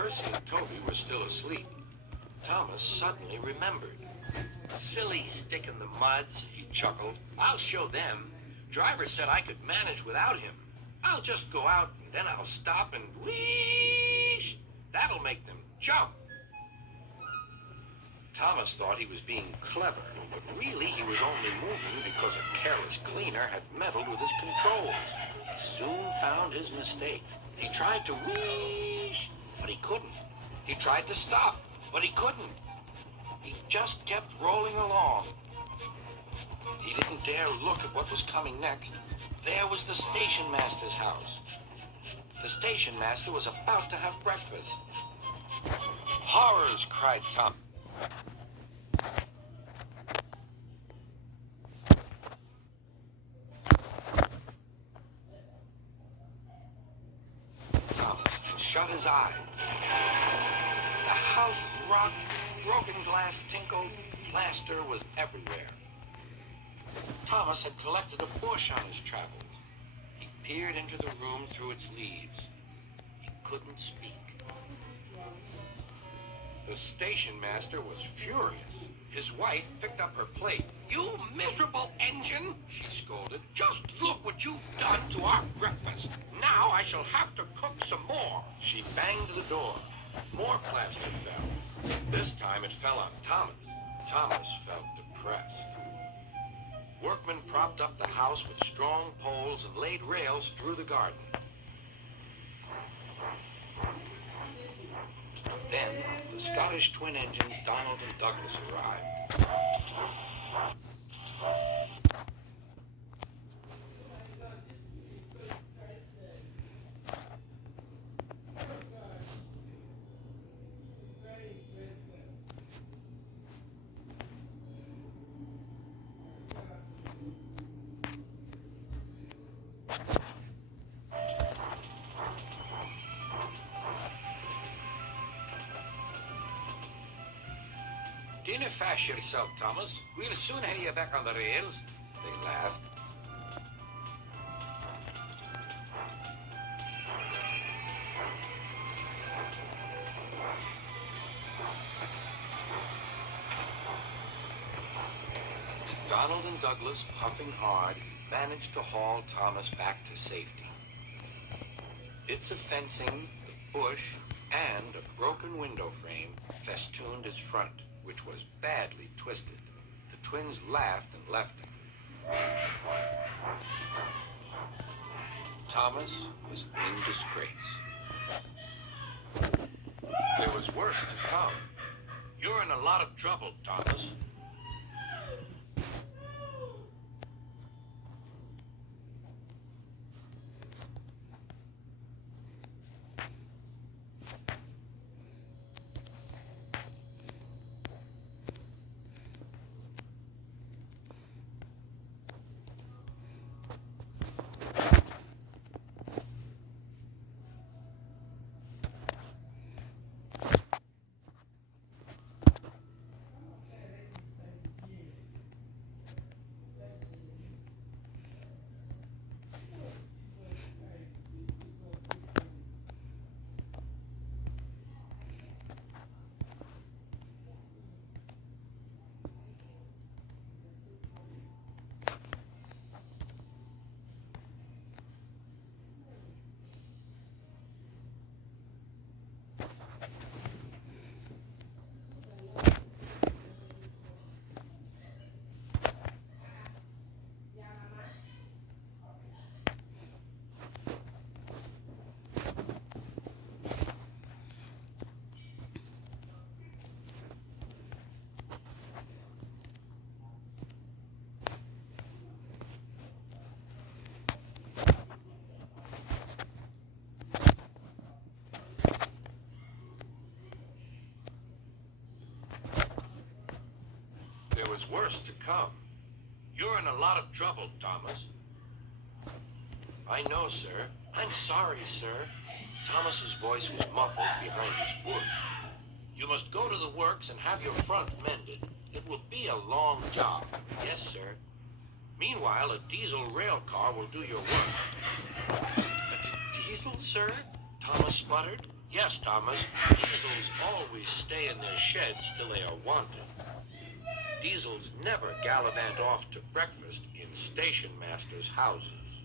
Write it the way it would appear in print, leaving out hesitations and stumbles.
Percy and Toby were still asleep, Thomas suddenly remembered. Silly stick in the muds, he chuckled. I'll show them. Driver said I could manage without him. I'll just go out and then I'll stop and whoosh. That'll make them jump. Thomas thought he was being clever, but really he was only moving because a careless cleaner had meddled with his controls. He soon found his mistake. He tried to whoosh, but he couldn't. He tried to stop, but he couldn't. He just kept rolling along. He didn't dare look at what was coming next. There was the station master's house. The station master was about to have breakfast. Horrors, cried Tom. Thomas and shut his eye. The house rocked, broken glass tinkled, plaster was everywhere. Thomas had collected a bush on his travels. He peered into the room through its leaves. He couldn't speak. The station master was furious. His wife picked up her plate. You miserable engine, she scolded. Just look what you've done to our breakfast. Now I shall have to cook some more. She banged the door. More plaster fell. This time it fell on Thomas. Thomas felt depressed. Workmen propped up the house with strong poles and laid rails through the garden. Then, the Scottish twin engines Donald and Douglas arrived. Dinna fash yourself, Thomas. We'll soon have you back on the rails. They laughed. Donald and Douglas, puffing hard, managed to haul Thomas back to safety. Bits of fencing, the bush, and a broken window frame festooned his front, which was badly twisted. The twins laughed and left him. Thomas was in disgrace. There was worse to come. You're in a lot of trouble, Thomas. There was worse to come. You're in a lot of trouble, Thomas. I know, sir. I'm sorry, sir. Thomas's voice was muffled behind his bush. You must go to the works and have your front mended. It will be a long job. Yes, sir. Meanwhile, a diesel rail car will do your work. A diesel, sir? Thomas sputtered. Yes, Thomas, diesels always stay in their sheds till they are wanted. Diesels never gallivant off to breakfast in station masters' houses.